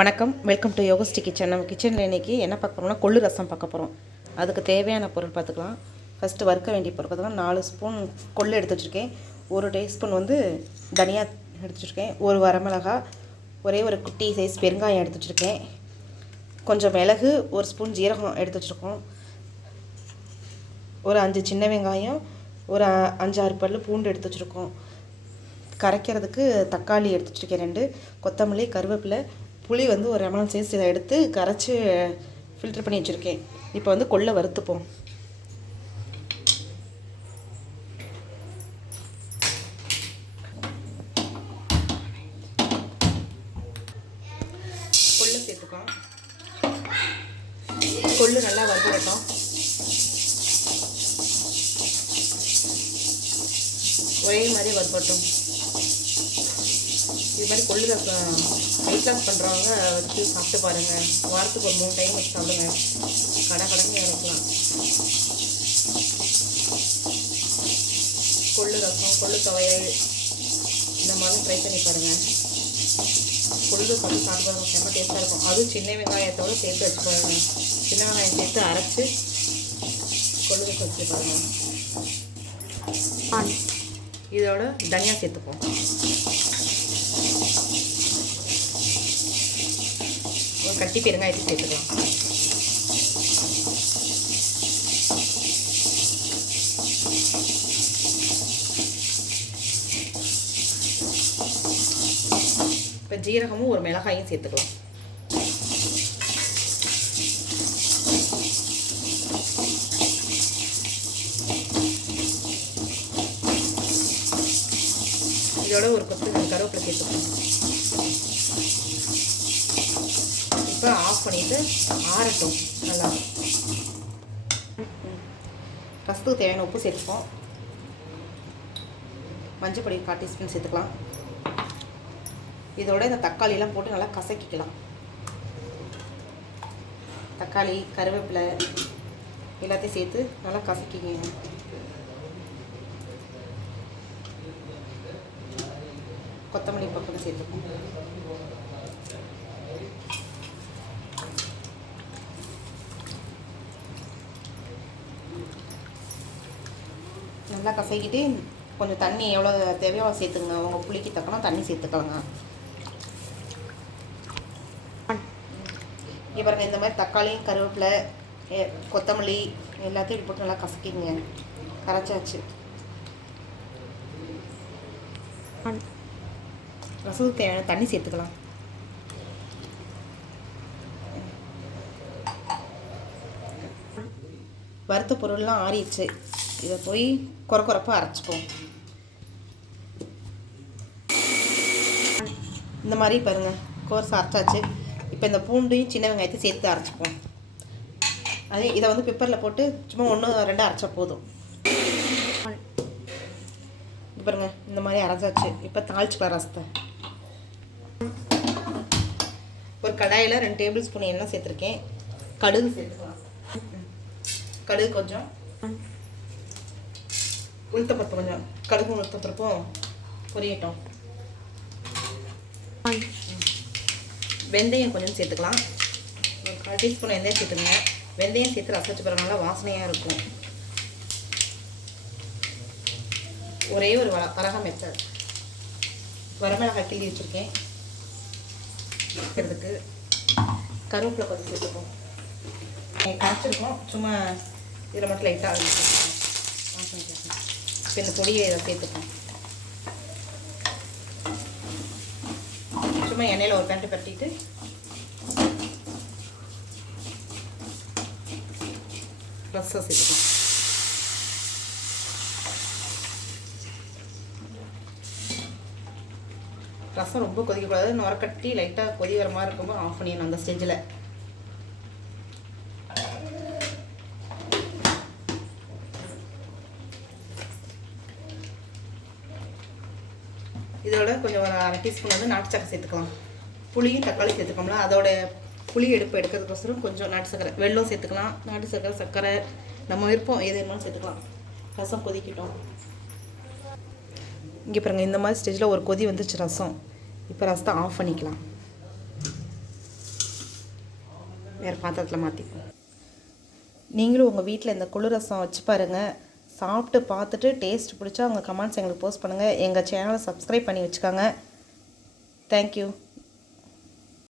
வணக்கம். Welcome to யோகஸ்டி kitchen நம்ம கிச்சனில் இன்றைக்கி என்ன பார்க்க போகிறோம்னா கொள்ளு ரசம் பார்க்க போகிறோம் அதுக்கு தேவையான பொருள் பார்த்துக்கலாம். ஃபஸ்ட்டு வறுக்க வேண்டிய பொருள் பார்த்துக்கலாம். நாலு ஸ்பூன் கொள்ளு எடுத்து வச்சுருக்கேன். ஒரு டீஸ்பூன் வந்து தனியா எடுத்து வச்சுருக்கேன். ஒரு வரமிளகா ஒரே ஒரு குட்டி சைஸ் பெருங்காயம் எடுத்து வச்சுருக்கேன். கொஞ்சம் மிளகு ஒரு ஸ்பூன் ஜீரகம் எடுத்து வச்சுருக்கோம். ஒரு அஞ்சு சின்ன வெங்காயம் ஒரு அஞ்சாறு பல் பூண்டு எடுத்து வச்சுருக்கோம். கரைக்கிறதுக்கு தக்காளி எடுத்து ரெண்டு கொத்தமல்லி கருவேப்பிலை புளி வந்து ஒரு எமலம் சைஸ் இதை எடுத்து கரைச்சி ஃபில்டர் பண்ணி வச்சுருக்கேன். இப்போ வந்து கொள்ளை வறுத்துப்போம். கொள்ளை சேர்த்துக்கலாம். கொள்ளு நல்லா வறுத்துடட்டும் ஒரே மாதிரி வறுபட்டும் இது மாதிரி கொள்ளு ரசம் வெயிட் லாஸ் பண்ணுறவங்க வச்சு சாப்பிட்டு பாருங்கள் வாரத்துக்கு ஒரு மூணு டைம் வச்சு சாப்பிடுங்க. கடை கடைக்கு இறக்கலாம். கொள்ளு ரசம் கொள்ளு துவையல் இந்த மாதிரி ட்ரை பண்ணி பாருங்கள் கொள்ளு ரசம் சாப்பிட்றது செம்ம டேஸ்ட்டாக இருக்கும். அதுவும் சின்ன வெங்காயத்தோடு சேர்த்து வச்சு பாருங்க. சின்ன வெங்காயம் சேர்த்து அரைச்சி கொள்ளு ரசம் வச்சு பாருங்கள் இதோட தனியா சேர்த்துப்போம். கட்டி பெருங்காயத்தை சேர்த்துக்கலாம். இப்போ ஜீரகமும் ஒரு மிளகாயும் சேர்த்துக்கலாம். இதோட ஒரு கொத்து கருவேப்பிலை சேர்த்துக்கலாம். இப்போ ஆஃப் பண்ணிவிட்டு ஆறட்டும். நல்லா. ரசத்துக்கு தேவையான உப்பு சேர்த்துப்போம். மஞ்சள் பொடி கால் டீஸ்பூன் சேர்த்துக்கலாம். இதோட இந்த தக்காளியெல்லாம் போட்டு நல்லா கசக்கிக்கலாம். தக்காளி கருவேப்பிலை எல்லாத்தையும் சேர்த்து நல்லா கசக்கிங்க. கொத்தமல்லி பக்கம் சேர்த்துப்போம். நல்லா கசக்கிட்டு கொஞ்சம் தண்ணி எவ்வளோ தேவையோ அவ்வளோ சேர்த்துங்க உங்கள் புளிக்கு தக்கணும் தண்ணி சேர்த்துக்கலாங்க. இங்கே இந்த மாதிரி தக்காளியும் கருவேப்பிலை கொத்தமல்லி எல்லாத்தையும் இப்படி போட்டு நல்லா கசக்கிங்க கரைச்சாச்சு. ரசத்துக்கு தேவையான தண்ணி சேர்த்துக்கலாம். வறுத்த பொருள்லாம் ஆறிடுச்சு. இதை போய் குறை குறைப்பாக அரைச்சிப்போம். இந்த மாதிரி பாருங்கள் கோர்ஸ் அரைச்சாச்சு. இப்போ இந்த பூண்டையும் சின்ன வெங்காயத்தையும் சேர்த்து அரைச்சிப்போம். அதே இதை வந்து பெப்பரில் போட்டு சும்மா ஒன்று ரெண்டு அரைச்சா போதும். இது பாருங்க இந்த மாதிரி அரைச்சாச்சு. இப்போ தாளிச்சுக்கலாம் ரசத்தை. ஒரு கடாயில் ரெண்டு டேபிள் ஸ்பூன் எண்ணெய் சேர்த்துருக்கேன். கடுகு சேர்த்துக்கலாம். கடுகு கொஞ்சம். உளுத்தப்பருப்பு கொஞ்சம் கடுகு உளுத்தப்பருப்பும் பொரியட்டும். வெந்தயம் கொஞ்சம் சேர்த்துக்கலாம். ஒரு கால் டீஸ்பூன் வெந்தயம் சேர்த்துங்க வெந்தயம் சேர்த்து ரசம் வச்சு பாருங்க நல்லா வாசனையாக இருக்கும். ஒரே ஒரு வர வரகம் மெத்தட் வரமிளகாய் கிள்ளி வச்சுருக்கேன். வைக்கிறதுக்கு கருவேப்பிலை கொஞ்சம் சேர்த்துப்போம். கரைச்சிருக்கோம் சும்மா இதில் மட்டும் லைட்டாக இப்போ இந்த பொடியை இதை சேர்த்துப்போம். சும்மா எண்ணெயில் ஒரு பேண்ட் பரட்டிட்டு ரசம் சேர்த்துப்போம். ரசம் ரொம்ப கொதிக்கக்கூடாது. நுரக்கட்டி லைட்டாக கொதி வர மாதிரி இருக்கும்போது ஆஃப் பண்ணிடணும் அந்த ஸ்டேஜில் இதோட கொஞ்சம் ஒரு அரை டீஸ்பூன் வந்து நாட்டு சக்கரை சேர்த்துக்கலாம். புளியும் தக்காளி சேர்த்துக்கோம்ல அதோட புளி எடுப்பு எடுக்கிறதுக்கோசரம் கொஞ்சம் நாட்டு சக்கரை வெள்ளம் சேர்த்துக்கலாம். நாட்டு சக்கரை சர்க்கரை நம்ம விருப்பம் எது வேணுமாலும் சேர்த்துக்கலாம். ரசம் கொதிக்கட்டும். இங்கே பாருங்கள் இந்த மாதிரி ஸ்டேஜில் ஒரு கொதி வந்துச்சு ரசம். இப்போ ரசத்தை ஆஃப் பண்ணிக்கலாம். வேறு பாத்திரத்தில் மாற்றிக்குவோம் நீங்களும் உங்கள் வீட்டில் இந்த குளிர் ரசம் வச்சு பாருங்கள் சாப்பிட்டு பார்த்துட்டு டேஸ்ட் பிடிச்சா உங்கள் கமெண்ட்ஸ் எங்களுக்கு போஸ்ட் பண்ணுங்கள் எங்கள் சேனலை சப்ஸ்கிரைப் பண்ணி வச்சுக்கோங்க. தேங்க்யூ